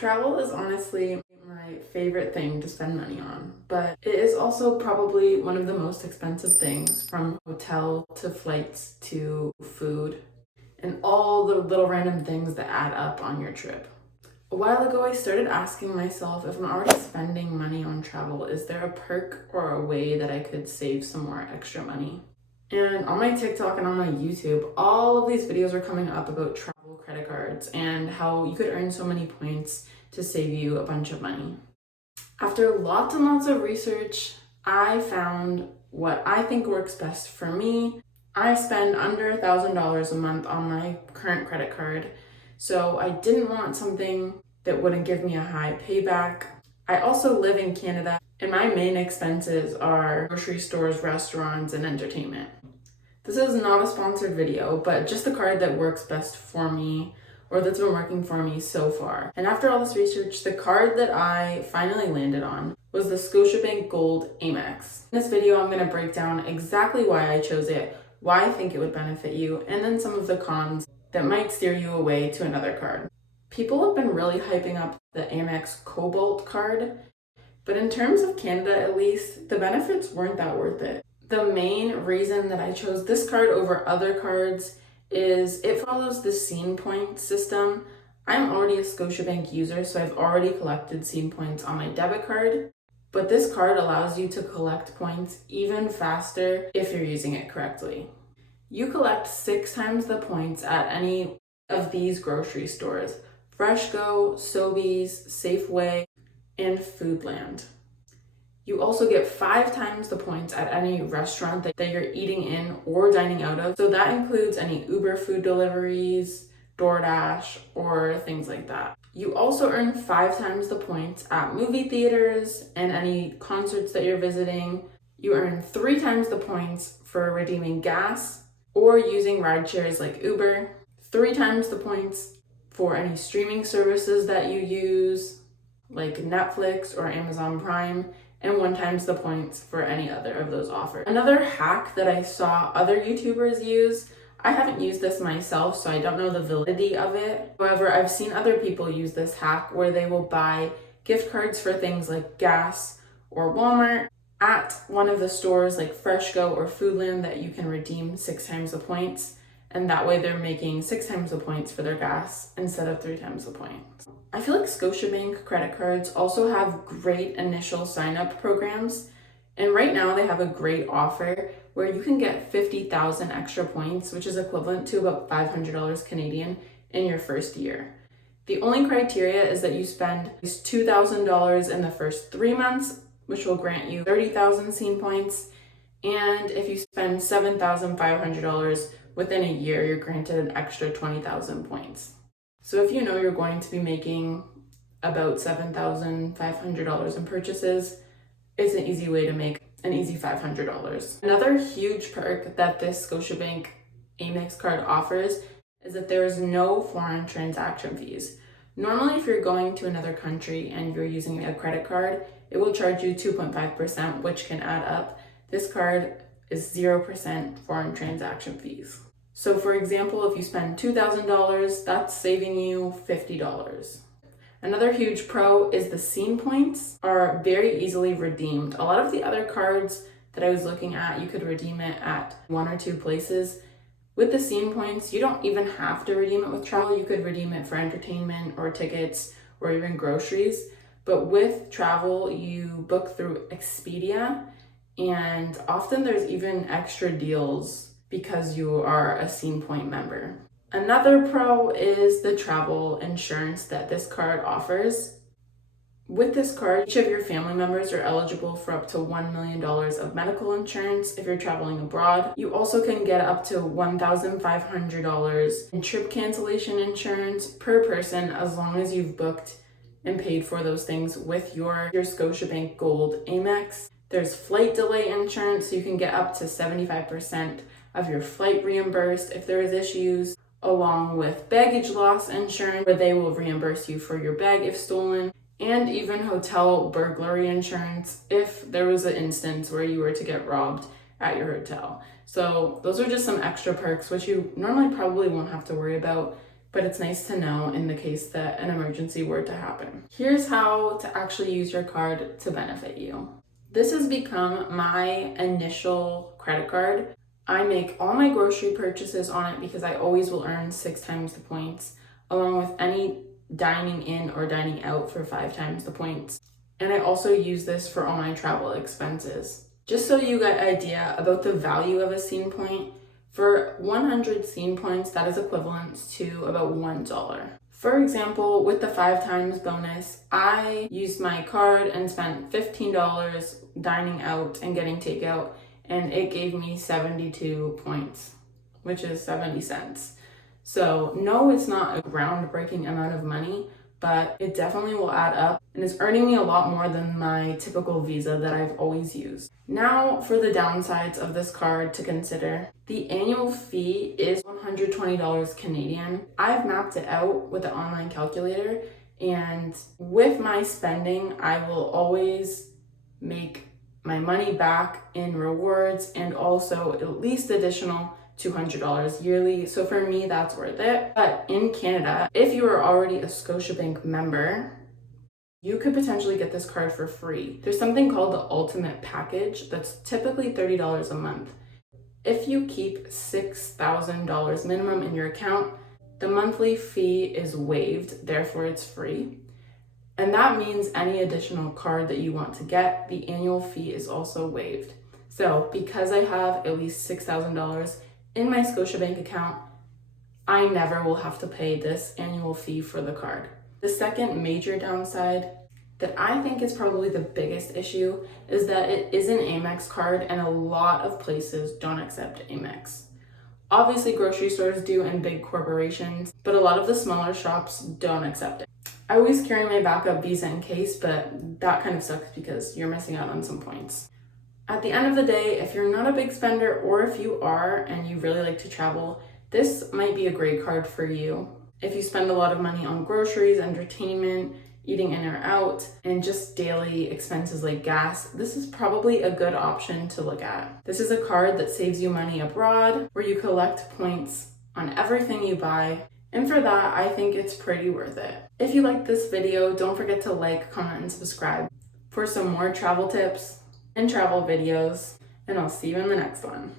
Travel is honestly my favorite thing to spend money on, but it is also probably one of the most expensive things, from hotel to flights to food and all the little random things that add up on your trip. A while ago, I started asking myself, if I'm already spending money on travel, is there a perk or a way that I could save some more extra money? And on my TikTok and on my YouTube, all of these videos are coming up about travel credit cards and how you could earn so many points to save you a bunch of money. After lots and lots of research, I found what I think works best for me. I spend under $1,000 a month on my current credit card, so I didn't want something that wouldn't give me a high payback. I also live in Canada, and my main expenses are grocery stores, restaurants, and entertainment. This is not a sponsored video, but just the card that works best for me, or that's been working for me so far. And after all this research, the card that I finally landed on was the Scotiabank Gold Amex. In this video, I'm going to break down exactly why I chose it, why I think it would benefit you, and then some of the cons that might steer you away to another card. People have been really hyping up the Amex Cobalt card, but in terms of Canada at least, the benefits weren't that worth it. The main reason that I chose this card over other cards is it follows the Scene Point system. I'm already a Scotiabank user, so I've already collected Scene Points on my debit card, but this card allows you to collect points even faster if you're using it correctly. You collect 6 times the points at any of these grocery stores: Freshco, Sobeys, Safeway, and Foodland. You also get 5 times the points at any restaurant that you're eating in or dining out of. So that includes any Uber food deliveries, DoorDash, or things like that. You also earn 5 times the points at movie theaters and any concerts that you're visiting. You earn 3 times the points for redeeming gas or using ride shares like Uber. 3 times the points for any streaming services that you use, like Netflix or Amazon Prime, and 1 times the points for any other of those offers. Another hack that I saw other YouTubers use, I haven't used this myself, so I don't know the validity of it. However, I've seen other people use this hack where they will buy gift cards for things like gas or Walmart at one of the stores like Freshco or Foodland that you can redeem 6 times the points. And that way they're making 6 times the points for their gas instead of 3 times the points. I feel like Scotiabank credit cards also have great initial sign-up programs. And right now they have a great offer where you can get 50,000 extra points, which is equivalent to about $500 Canadian in your first year. The only criteria is that you spend at least $2,000 in the first 3 months, which will grant you 30,000 Scene Points. And if you spend $7,500 within a year, you're granted an extra 20,000 points. So if you know you're going to be making about $7,500 in purchases, it's an easy way to make an easy $500. Another huge perk that this Scotiabank Amex card offers is that there is no foreign transaction fees. Normally, if you're going to another country and you're using a credit card, it will charge you 2.5%, which can add up. This card is 0% foreign transaction fees. So for example, if you spend $2,000, that's saving you $50. Another huge pro is the Scene Points are very easily redeemed. A lot of the other cards that I was looking at, you could redeem it at 1 or 2 places. With the Scene Points, you don't even have to redeem it with travel. You could redeem it for entertainment or tickets or even groceries. But with travel, you book through Expedia, and often there's even extra deals because you are a Scene Point member. Another pro is the travel insurance that this card offers. With this card, each of your family members are eligible for up to $1 million of medical insurance if you're traveling abroad. You also can get up to $1,500 in trip cancellation insurance per person as long as you've booked and paid for those things with your Scotiabank Gold Amex. There's flight delay insurance, so you can get up to 75% of your flight reimbursed if there is issues, along with baggage loss insurance, where they will reimburse you for your bag if stolen, and even hotel burglary insurance if there was an instance where you were to get robbed at your hotel. So those are just some extra perks, which you normally probably won't have to worry about but it's nice to know in the case that an emergency were to happen. Here's how to actually use your card to benefit you. This has become my initial credit card. I make all my grocery purchases on it because I always will earn 6 times the points, along with any dining in or dining out for 5 times the points. And I also use this for all my travel expenses. Just so you get an idea about the value of a scene point, for 100 scene points, that is equivalent to about $1. For example, with the 5 times bonus, I used my card and spent $15 dining out and getting takeout, and it gave me 72 points, which is 70 cents. So no, it's not a groundbreaking amount of money, but it definitely will add up and is earning me a lot more than my typical Visa that I've always used. Now for the downsides of this card to consider. The annual fee is $120 Canadian. I've mapped it out with the online calculator, and with my spending, I will always make my money back in rewards and also at least additional $200 yearly. So for me, that's worth it. But in Canada, if you are already a Scotiabank member, you could potentially get this card for free. There's something called the Ultimate Package that's typically $30 a month. If you keep $6,000 minimum in your account, the monthly fee is waived, therefore it's free. And that means any additional card that you want to get, the annual fee is also waived. So because I have at least $6,000 in my Scotiabank account, I never will have to pay this annual fee for the card. The second major downside that I think is probably the biggest issue is that it is an Amex card and a lot of places don't accept Amex. Obviously grocery stores do and big corporations, but a lot of the smaller shops don't accept it. I always carry my backup Visa in case, but that kind of sucks because you're missing out on some points. At the end of the day, if you're not a big spender, or if you are and you really like to travel, this might be a great card for you. If you spend a lot of money on groceries, entertainment, eating in or out, and just daily expenses like gas, this is probably a good option to look at. This is a card that saves you money abroad, where you collect points on everything you buy, and for that, I think it's pretty worth it. If you liked this video, don't forget to like, comment, and subscribe for some more travel tips and travel videos, and I'll see you in the next one.